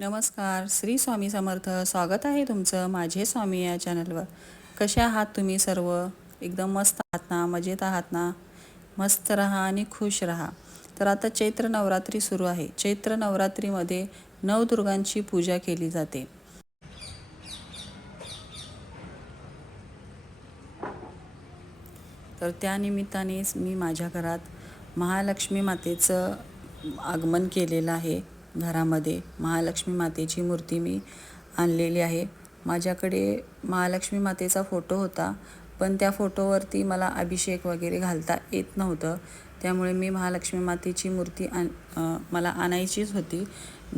नमस्कार श्री स्वामी समर्थ. स्वागत आहे तुमचं माझे स्वामी या चॅनलवर. कसे आहात तुम्ही सर्व? एकदम मस्त आहात ना? मजेत आहात ना? मस्त राहा आणि खुश राहा. तर आता चैत्र नवरात्री सुरू आहे. चैत्र नवरात्रीमध्ये नवदुर्गांची पूजा केली जाते. तर त्यानिमित्तानेच मी माझ्या घरात महालक्ष्मी मातेचं आगमन केलेलं आहे. घरामध्ये. महालक्ष्मी मातेची मूर्ती मी आणलेली आहे. माझ्याकडे महालक्ष्मी मातेचा फोटो होता पण त्या फोटोवरती मला अभिषेक वगैरे घालता येत नव्हतं. त्यामुळे मी महालक्ष्मी मातेची मूर्ती आण मला आणायचीच होती.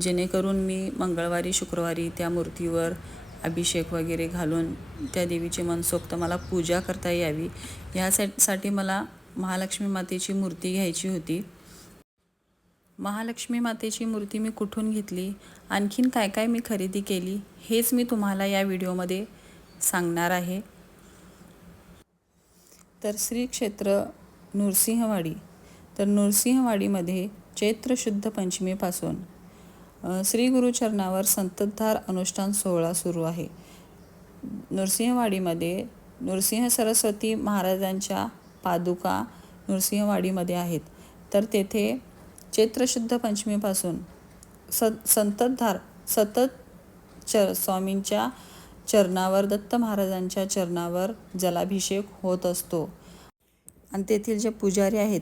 जेणेकरून मी मंगळवारी शुक्रवारी त्या मूर्तीवर अभिषेक वगैरे घालून त्या देवीची मनसोक्त मला पूजा करता यावी. ह्यासाठी मला महालक्ष्मी मातेची मूर्ती घ्यायची होती. महालक्ष्मी मातेची मूर्ती मी कुठून घेतली? आणखीन काय काय मी खरेदी केली? हेच मी तुम्हाला या व्हिडिओमध्ये सांगणार आहे. तर श्री क्षेत्र नृसिंहवाडी. तर नृसिंहवाडीमध्ये चैत्र शुद्ध पंचमीपासून श्री गुरुचरणावर संततधार अनुष्ठान सोहळा सुरू आहे. नृसिंहवाडीमध्ये नृसिंह सरस्वती महाराजांच्या पादुका नृसिंहवाडीमध्ये आहेत. तर तेथे चैत्रशुद्ध पंचमीपासून स संततधार सतत च स्वामींच्या चरणावर दत्त महाराजांच्या चरणावर जलाभिषेक होत असतो. आणि तेथील जे पुजारी आहेत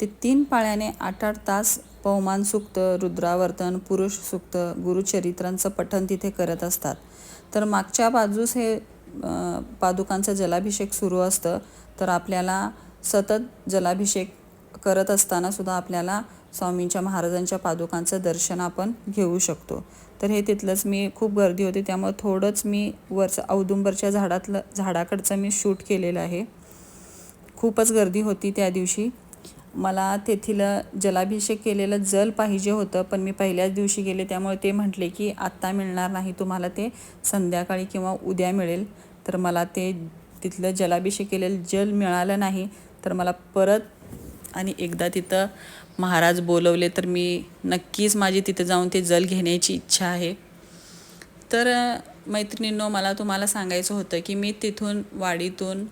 ते तीन पाळ्याने आठ आठ तास पवमान सुक्त रुद्रावर्तन पुरुष सुक्त गुरुचरित्रांचं पठण तिथे करत असतात. तर मागच्या बाजूस हे पादुकांचं जलाभिषेक सुरू असतं तर आपल्याला सतत जलाभिषेक करत असताना सुद्धा आपल्याला स्वामींच्या महाराजांच्या पादुकांचं दर्शन आपण घेऊ शकतो. तर हे तिथलंच मी खूप गर्दी होती. त्यामुळे थोडंच मी वरचं औदुंबरच्या झाडातलं झाडाकडचं मी शूट केलेलं आहे. खूपच गर्दी होती त्या दिवशी. मला तेथील जलाभिषेक केलेलं जल पाहिजे होतं पण मी पहिल्याच दिवशी गेले. त्यामुळे ते म्हटले की आत्ता मिळणार नाही तुम्हाला ते संध्याकाळी किंवा उद्या मिळेल. तर मला ते तिथलं जलाभिषेक केलेलं जल मिळालं नाही. तर मला परत आणि एकदा तिथं महाराज बोलवले तर मी नक्कीच माझी तिथं जाऊन ते जल घेण्याची इच्छा आहे. तर मैत्रिणींनो मला तुम्हाला सांगायचं होतं की मी तिथून वाडीतून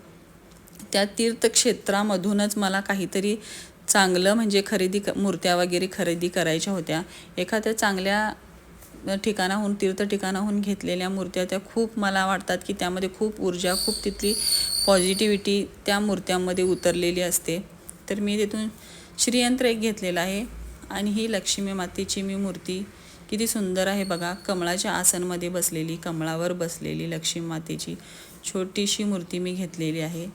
त्या तीर्थक्षेत्रामधूनच मला काहीतरी चांगलं म्हणजे खरेदी क मूर्त्या वगैरे खरेदी करायच्या होत्या. एखाद्या चांगल्या ठिकाणाहून तीर्थ ठिकाणाहून घेतलेल्या मूर्त्या त्या खूप मला वाटतात की त्यामध्ये खूप ऊर्जा खूप तिथली पॉझिटिव्हिटी त्या मूर्त्यांमध्ये उतरलेली असते. तर मी तिथून श्रीयंत्र एक घेतलेलं आहे. आणि ही लक्ष्मी मातेची मी मूर्ती. किती सुंदर आहे बघा. कमळाच्या आसनमध्ये बसलेली कमळावर बसलेली लक्ष्मी मातेची छोटीशी मूर्ती मी घेतलेली आहे.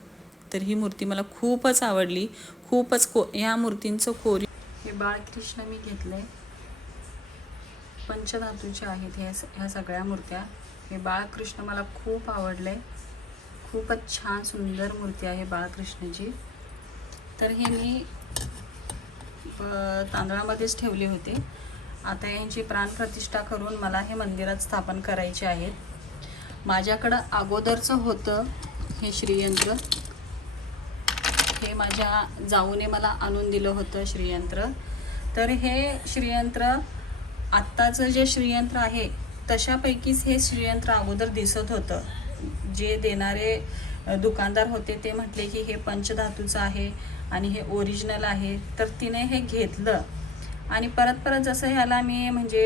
तर ही मूर्ती मला खूपच आवडली. खूपच को ह्या मूर्तींचं कोरी हे बाळकृष्ण मी घेतलंय. पंचधातूचे आहेत ह्या ह्या सगळ्या मूर्त्या. हे बाळकृष्ण मला खूप आवडलं आहे खूपच छान सुंदर मूर्ती आहे बाळकृष्णाची तर हे मी तांदळामध्येच ठेवले होते. आता यांची प्राणप्रतिष्ठा करून मला हे मंदिरात स्थापन करायचे आहेत माझ्याकडं अगोदरचं होतं हे श्रीयंत्र. हे माझ्या जाऊने मला आणून दिलं होतं श्रीयंत्र. तर हे श्रीयंत्र आत्ताचं जे श्रीयंत्र आहे तशापैकीच हे श्रीयंत्र अगोदर दिसत होतं. जे देणारे दुकानदार होते ते म्हटले की हे पंचधातूचं आहे आणि हे ओरिजिनल आहे. तर तिने हे घेतलं. आणि परत परत जसं ह्याला मी म्हणजे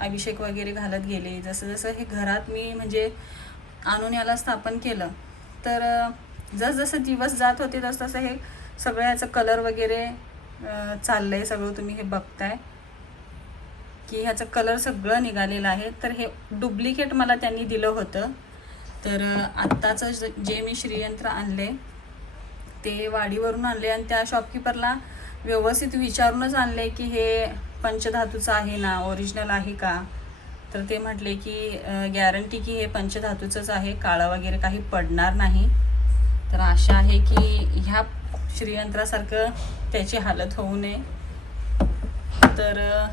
अभिषेक वगैरे घालत गेले जसं जसं हे घरात मी म्हणजे आणून याला स्थापन केलं तर जसजसं दिवस जात होते तसं तसं हे सगळं ह्याचं कलर वगैरे चाललं आहे सगळं तुम्ही हे बघताय. की ह्याचं कलर सगळं निघालेलं आहे. तर हे डुप्लिकेट मला त्यांनी दिलं होतं. तर आत्ताचं ज- जे मी श्रीयंत्र आणले ते वाडीवरून आणले आणि त्या शॉपकीपरला व्यवस्थित विचारूनच आणले की हे पंचधातूचं आहे ना ओरिजिनल आहे का? तर ते म्हटले की गॅरंटी की हे पंचधातूचंच आहे काळं वगैरे काही पडणार नाही. तर आशा आहे की ह्या श्रीयंत्रासारखं त्याची हालत होऊ नये. तर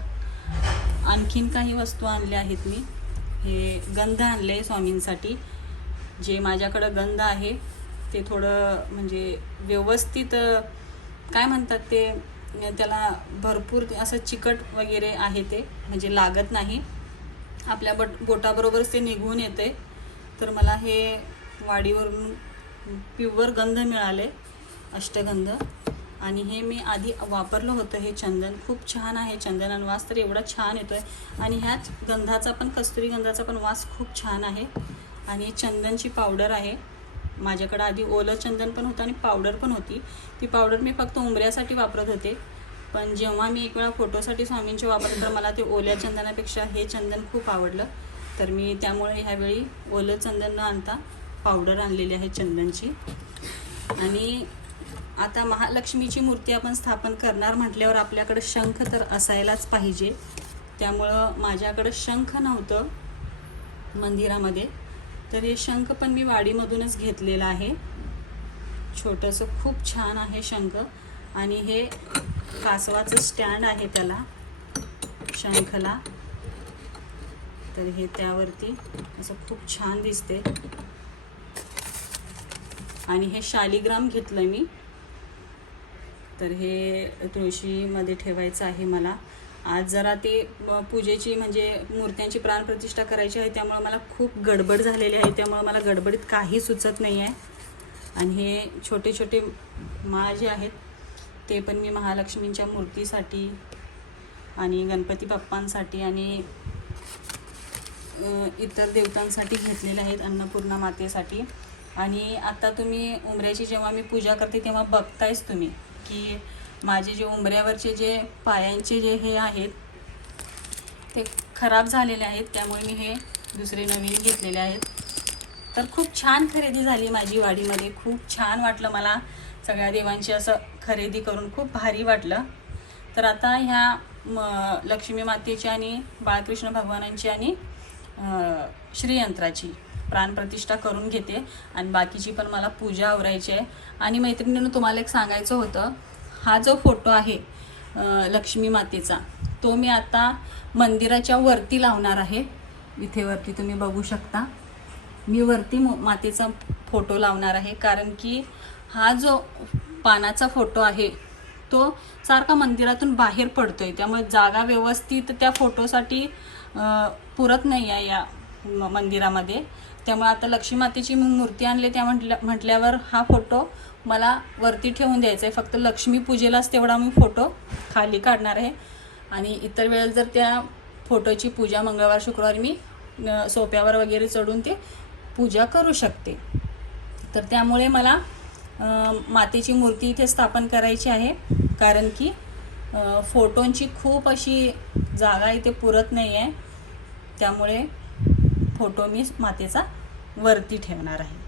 आणखीन काही वस्तू आणल्या आहेत मी. हे गंध आणले स्वामींसाठी. जे माझ्याकडं गंध आहे ते थोडं म्हणजे व्यवस्थित काय म्हणतात ते त्याला भरपूर असं चिकट वगैरे आहे ते म्हणजे लागत नाही. आपल्या बट बोटाबरोबरच ते निघून येते तर मला हे वाडीवरून प्युअर गंध मिळाले अष्टगंध. आणि हे मी आधी वापरलं होतं हे चंदन. खूप छान आहे चंदन आणि वास तर एवढा छान येतो आहे आणि ह्याच गंधाचा पण कस्तुरी गंधाचा पण वास खूप छान आहे. आणि चंदनची पावडर आहे. माझ्याकडं आधी ओलं चंदन पण होतं आणि पावडर पण होती. ती पावडर मी फक्त उंबऱ्यासाठी वापरत होते. पण जेव्हा मी एक वेळा फोटोसाठी स्वामींचे वापरले तर मला ते ओल्या चंदनापेक्षा हे चंदन खूप आवडलं. तर मी त्यामुळे ह्यावेळी ओलं चंदन न आणता पावडर आणलेली आहे चंदनची. आणि आता महालक्ष्मीची मूर्ती आपण स्थापन करणार म्हटल्यावर आपल्याकडं शंख तर असायलाच पाहिजे. त्यामुळं माझ्याकडं शंख नव्हतं मंदिरामध्ये. तर हे शंख पण मी वाडीमधूनच घेतलेलं आहे. छोटंसं खूप छान आहे शंख. आणि हे कासवाचं स्टँड आहे त्याला शंखला. तर हे त्यावरती असं खूप छान दिसते. आणि हे शालिग्राम घेतलं मी. तर हे तुळशीमध्ये ठेवायचं आहे मला. आज जरा ते पूजेची म्हणजे मूर्त्यांची प्राणप्रतिष्ठा करायची आहे त्यामुळे मला खूप गडबड झालेली आहे त्यामुळे मला गडबडीत काही सुचत नाही आहे आणि हे छोटे छोटे माळ जे आहेत ते पण मी महालक्ष्मींच्या मूर्तीसाठी आणि गणपती बाप्पांसाठी आणि इतर देवतांसाठी घेतलेले आहेत अन्नपूर्णा मातेसाठी. आणि आता तुम्ही उंबऱ्याची जेव्हा मी पूजा करते तेव्हा बघतायच तुम्ही की माझे जे उंबऱ्यावरचे जे पायांचे जे हे आहेत ते खराब झालेले आहेत त्यामुळे मी हे दुसरे नवीन घेतलेले आहेत. तर खूप छान खरेदी झाली माझी वाडीमध्ये. खूप छान वाटलं मला सगळ्या देवांची असं खरेदी करून. खूप भारी वाटलं. तर आता ह्या म, लक्ष्मी मातेची आणि बाळकृष्ण भगवानांची आणि श्रीयंत्राची प्राणप्रतिष्ठा करून घेते. आणि बाकीची पण मला पूजा आवरायची आहे. आणि मैत्रिणीनं तुम्हाला एक सांगायचं होतं हा जो फोटो आहे लक्ष्मी मातेचा तो मी आता मंदिराच्या वरती लावणार आहे. इथे वरती तुम्ही बघू शकता. मी वरती मो- मातेचा फोटो लावणार आहे कारण की हा जो पानाचा फोटो आहे तो सारखा मंदिरातून बाहेर पडतोय. त्यामुळे जागा व्यवस्थित त्या फोटोसाठी पुरत नाही आहे या मंदिरामध्ये. त्यामुळे आता लक्ष्मी मातेची मी मूर्ती आणली त्या म्हटल्या म्हटल्यावर हा फोटो मला वरती ठेवून द्यायचं आहे फक्त लक्ष्मी पूजेलाच तेवढा मी फोटो खाली काढणार आहे. आणि इतर वेळेला जर त्या फोटोची पूजा मंगळवार शुक्रवारी मी सोप्यावर वगैरे चढून ते पूजा करू शकते. तर त्यामुळे मला मातेची मूर्ती इथे स्थापन करायची आहे. कारण की फोटोंची खूप अशी जागा इथे पुरत नाही आहे त्यामुळे फोटो मी मातेचा वरती ठेवणार आहे.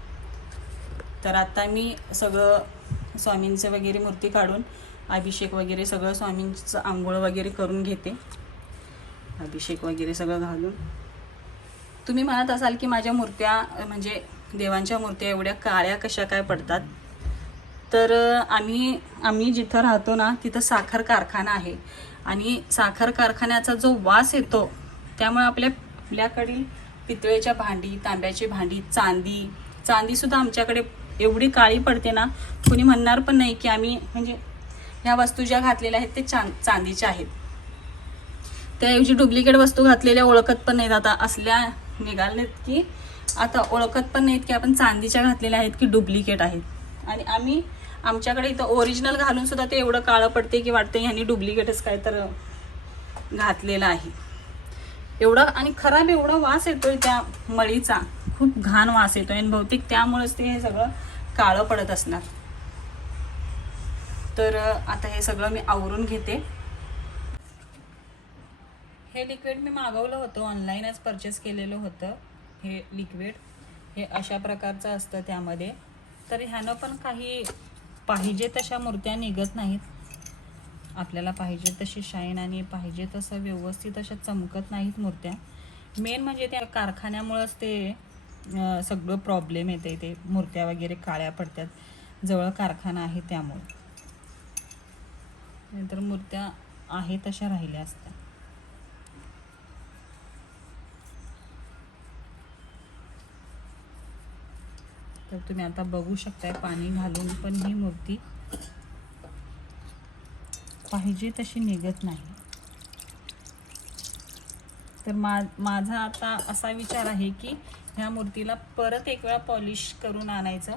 तर आता मी सगळं स्वामींचं वगैरे मूर्ती काढून अभिषेक वगैरे सगळं स्वामींचं आंघोळ वगैरे करून घेते. अभिषेक वगैरे सगळं घालून. तुम्ही म्हणत असाल की माझ्या मूर्त्या म्हणजे देवांच्या मूर्त्या एवढ्या काळ्या कशा काय पडतात? तर आम्ही आम्ही जिथं राहतो ना तिथं साखर कारखाना आहे. आणि साखर कारखान्याचा जो वास येतो त्यामुळे आपल्या आपल्याकडील पितळेच्या भांडी तांब्याची भांडी चांदी चांदीसुद्धा आमच्याकडे एवढी काळी पडते ना कुणी म्हणणार पण नाही की आम्ही म्हणजे ह्या वस्तू ज्या घातलेल्या आहेत ते चांद चांदीच्या आहेत. त्याऐवजी डुप्लिकेट वस्तू घातलेल्या ओळखत पण नाहीत. आता असल्या निघालेत की आता ओळखत पण नाहीत की आपण चांदीच्या घातलेल्या आहेत की डुप्लिकेट आहेत. आणि आम्ही आमच्याकडे इथं ओरिजिनल घालून सुद्धा ते एवढं काळं पडते की वाटतं ह्यांनी डुप्लिकेटच काय तर घातलेलं आहे. एवढा आणि खराब एवढा वास येतोय त्या मळीचा. खूप घाण वास येतो आणि बहुतेक त्यामुळेच ते हे सगळं काळं पडत असणार. तर आता हे सगळं मी आवरून घेते. हे लिक्विड मी मागवलं होतं ऑनलाईनच परचेस केलेलं होतं हे लिक्विड हे अशा प्रकारचं असतं त्यामध्ये. तर ह्यानं पण काही पाहिजे तशा मूर्त्या निघत नाहीत. आपल्याला पाहिजे तशी शाईन आणि पाहिजे तसं व्यवस्थित अशा चमकत नाहीत मूर्त्या. मेन म्हणजे त्या कारखान्यामुळंच ते सगळं प्रॉब्लेम येते ते. मूर्त्या वगैरे काळ्या पडतात. जवळ कारखाना आहे त्यामुळे. नंतर मूर्त्या आहे तशा राहिल्या असत्या. तर तुम्ही आता बघू शकताय पाणी घालून पण ही मूर्ती पाहिजे तशी निघत नाही. तर मा माझा आता असा विचार आहे की ह्या मूर्तीला परत एक वेळा पॉलिश करून आणायचं.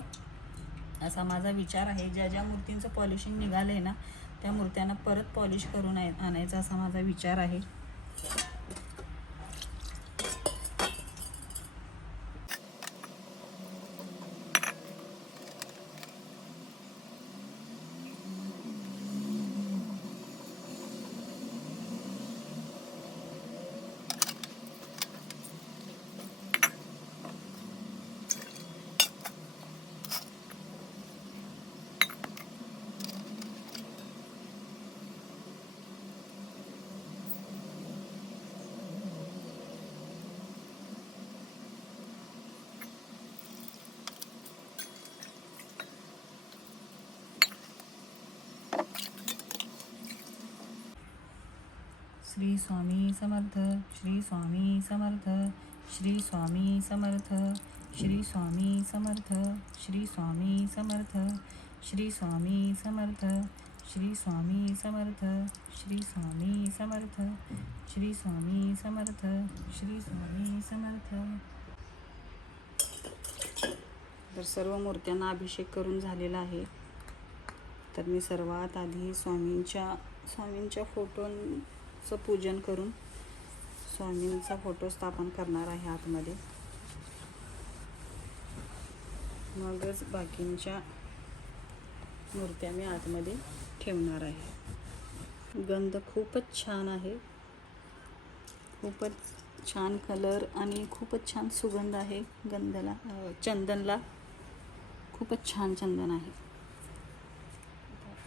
असा माझा विचार आहे. ज्या ज्या मूर्तींचं पॉलिशिंग निघालं आहे ना त्या मूर्त्यांना परत पॉलिश करून आणायचा असा माझा विचार आहे. श्री स्वामी समर्थ श्री स्वामी समर्थ श्री स्वामी समर्थ श्री स्वामी समर्थ श्री स्वामी समर्थ श्री स्वामी समर्थ श्री स्वामी समर्थ श्री स्वामी समर्थ श्री स्वामी समर्थ श्री स्वामी समर्थ तर सर्व मूर्त्यांना अभिषेक करून झालेला आहे तर मी सर्वात आधी स्वामींच्या स्वामींच्या चं पूजन करून स्वामींचा फोटो स्थापन करणार आहे आतमध्ये. मगच बाकींच्या मूर्त्या मी आतमध्ये ठेवणार आहे. गंध खूपच छान आहे. खूपच छान कलर आणि खूपच छान सुगंध आहे गंधला चंदनला. खूपच छान चंदन आहे.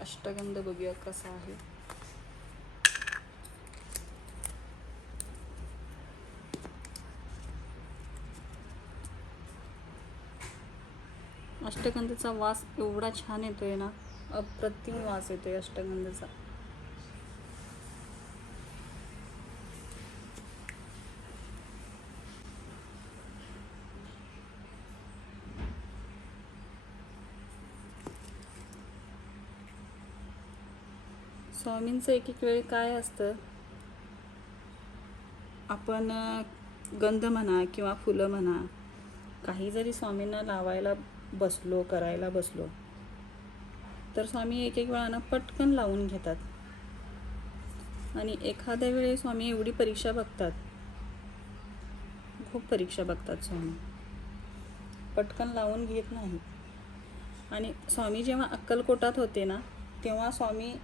अष्टगंध बघूया कसा आहे. अष्टगंधचा वास एवढा छान येतो आहे ना अप्रतिम वास येतो आहे अष्टगंधचा. स्वामींचं एक एक वेळ काय असतं? आपण गंध म्हणा किंवा फुलं म्हणा काही जरी स्वामींना लावायला बसलो करायला बसलो. तर स्वामी एक एक वेळानं पटकन लावून घेतात. आणि एखाद्या वेळी स्वामी एवढी परीक्षा बघतात. खूप परीक्षा बघतात स्वामी. पटकन लावून घेत नाही. आणि स्वामी जेव्हा अक्कलकोटात होते ना तेव्हा स्वामी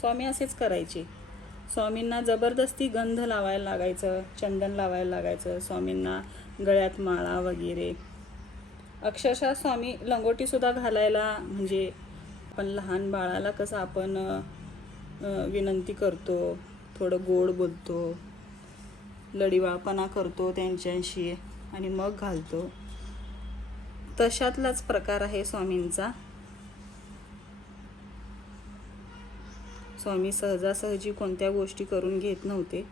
स्वामी असेच करायचे. स्वामींना जबरदस्ती गंध लावायला लागायचं चंदन लावायला लागायचं स्वामींना गळ्यात माळा वगैरे अक्षरशः स्वामी लंगोटीसुद्धा घालायला म्हणजे आपण लहान बाळाला कसं आपण विनंती करतो थोडं गोड बोलतो लढीवाळपणा करतो त्यांच्याशी आणि मग घालतो. तशातलाच प्रकार आहे स्वामींचा. स्वामी सहजासहजी कोणत्या गोष्टी करून घेत नव्हते.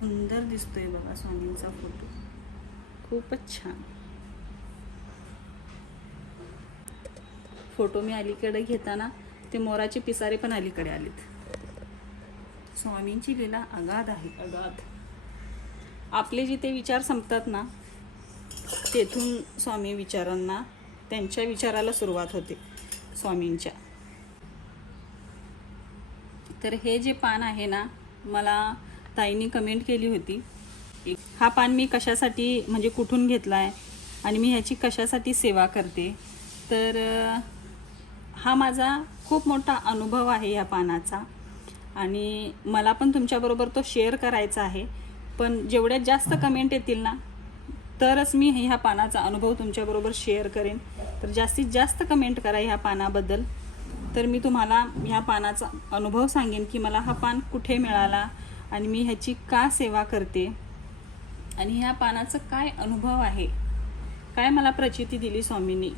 सुंदर दिसतोय बघा स्वामींचा फोटो. खूपच छान. फोटो मी अलीकडे घेताना ते मोराचे पिसारे पण अलीकडे आलेत. स्वामींची लीला अगाध आहे. अगाध. आपले जिथे विचार संपतात ना तेथून स्वामी विचारांना त्यांच्या विचाराला सुरुवात होते स्वामींच्या. तर हे जे पान आहे ना मला ताईनी कमेंट केली होती. हा पान मी कशासाठी म्हणजे कुठून घेतला आहे आणि मी ह्याची कशासाठी सेवा करते? तर हा माझा खूप मोठा अनुभव आहे या पानाचा. आणि मला पण तुमच्याबरोबर तो शेअर करायचा आहे. पण जेवढ्यात जास्त कमेंट येतील ना तरच मी ह्या पानाचा अनुभव तुमच्याबरोबर शेअर करेन. तर जास्तीत जास्त कमेंट करा ह्या पानाबद्दल. तर मी तुम्हाला ह्या पानाचा अनुभव सांगेन की मला हा पान कुठे मिळाला आणि मी ह्याची का सेवा करते. आणि ह्या पानाचं काय अनुभव आहे? काय मला प्रचिती दिली स्वामींनी?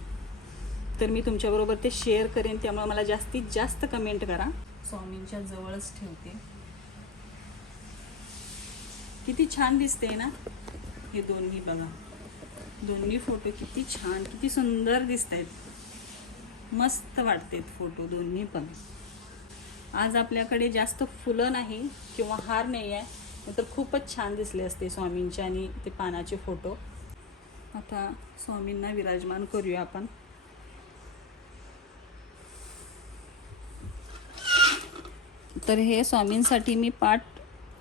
तर मी तुमच्याबरोबर ते शेअर करेन त्यामुळे मला जास्तीत जास्त कमेंट करा. स्वामींच्या जवळच ठेवते. किती छान दिसते ना? हे दोन्ही बघा. दोन्ही फोटो किती छान किती सुंदर दिसत आहेत मस्त वाटतात फोटो दोन्ही पण. आज आपल्याकडे जास्त फुलं नाही किंवा हार नाही आहे तर खूपच छान दिसले असते स्वामींचे आणि ते पानाचे फोटो आता स्वामींना विराजमान करूया आपण. तर हे स्वामींसाठी मी पाठ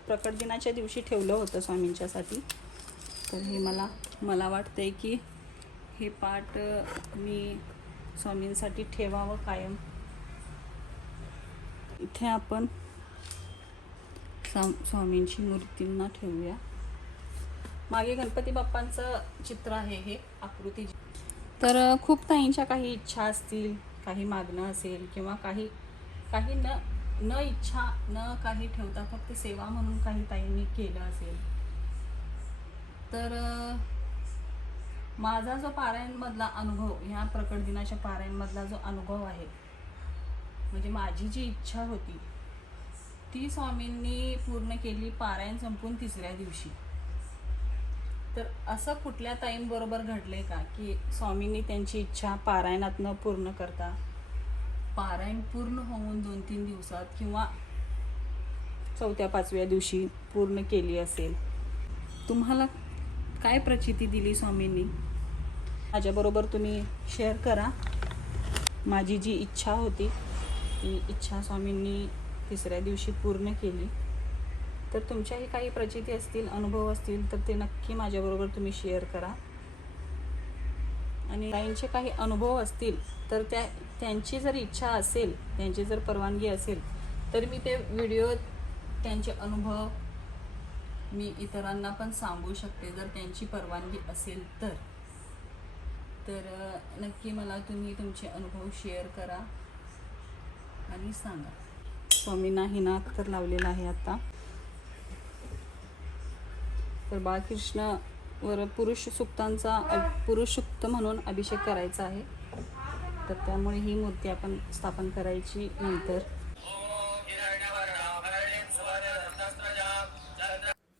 प्रकट दिनाच्या दिवशी ठेवलं होतं स्वामींच्यासाठी. तर हे मला मला वाटतंय की हे पाठ मी स्वामींसाठी ठेवावं कायम. इथे आपण स्वामींची मूर्तींना ठेवूया. मागे गणपती बाप्पांचं चित्र आहे हे आकृती. तर खूप ताईंच्या काही इच्छा असतील काही मागणं असेल किंवा काही काही न न इच्छा न काही ठेवता फक्त सेवा म्हणून काही ताईंनी केलं असेल. तर माझा जो पारायणमधला अनुभव ह्या प्रकट दिनाच्या पारायणमधला जो अनुभव आहे म्हणजे माझी जी इच्छा होती ती स्वामींनी पूर्ण केली पारायण संपून तिसऱ्या दिवशी. तर असं कुठल्या ताईंबरोबर घडलं आहे का की स्वामींनी त्यांची इच्छा पारायणात न पूर्ण करता? पारायण पूर्ण होऊन दोन तीन दिवसात किंवा चौथ्या पाचव्या दिवशी पूर्ण केली असेल. तुम्हाला काय प्रचिती दिली स्वामींनी? माझ्याबरोबर तुम्ही शेअर करा. माझी जी इच्छा होती ती इच्छा स्वामींनी तिसऱ्या दिवशी पूर्ण केली. तर तुमच्याही काही प्रचिती असतील अनुभव असतील तर ते नक्की माझ्याबरोबर तुम्ही शेअर करा. आणि ताईंचे काही अनुभव असतील तर त्या त्यांची जर इच्छा असेल त्यांची जर परवानगी असेल तर मी ते व्हिडिओ त्यांचे अनुभव मी इतरांना पण सांगू शकते जर त्यांची परवानगी असेल तर. तर नक्की मला तुम्ही तुमचे अनुभव शेअर करा आणि सांगा. स्वामींना हिनाक तर लावलेला आहे आता. तर बाळकृष्ण वर पुरुष सुक्तांचा पुरुष सुक्त म्हणून अभिषेक करायचा आहे. तर त्यामुळे ही मूर्ती आपण स्थापन करायची नंतर.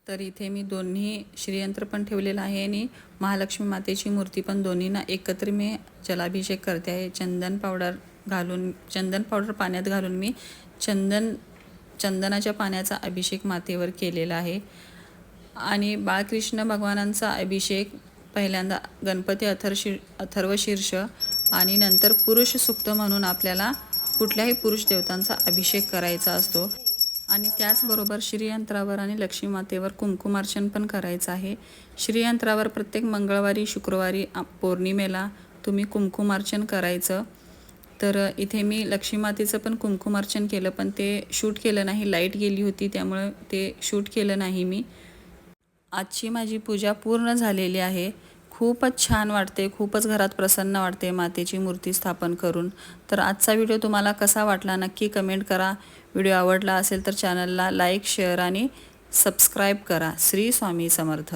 तर इथे मी दोन्ही श्रीयंत्र पण ठेवलेलं आहे आणि महालक्ष्मी मातेची मूर्ती पण दोन्हींना एकत्र मी जलाभिषेक करते आहे. चंदन पावडर घालून चंदन पावडर पाण्यात घालून मी चंदन चंदनाच्या पाण्याचा अभिषेक मातेवर केलेला आहे. आणि बाळकृष्ण भगवानांचा अभिषेक पहिल्यांदा गणपती अथर्शी अथर्वशीर्ष आणि नंतर पुरुष सुक्त म्हणून आपल्याला कुठल्याही पुरुष देवतांचा अभिषेक करायचा असतो. आणि त्याचबरोबर श्रीयंत्रावर आणि लक्ष्मी मातेवर कुंकुमार्चन पण करायचं आहे. श्रीयंत्रावर प्रत्येक मंगळवारी शुक्रवारी पौर्णिमेला तुम्ही कुंकुमार्चन करायचं. तर इथे मी लक्ष्मी मातेचं पण कुंकुमार्चन केलं पण ते शूट केलं नाही. लाइट गेली होती त्यामुळे ते शूट केलं नाही मी. आजची माझी पूजा पूर्ण झालेली आहे. खूपच छान वाटते खूपच घरात प्रसन्न वाटते मातेची मूर्ती स्थापन करून. तर आजचा व्हिडिओ तुम्हाला कसा वाटला नक्की कमेंट करा. व्हिडिओ आवडला असेल तर चॅनलला लाईक शेअर आणि सबस्क्राईब करा. श्री स्वामी समर्थ.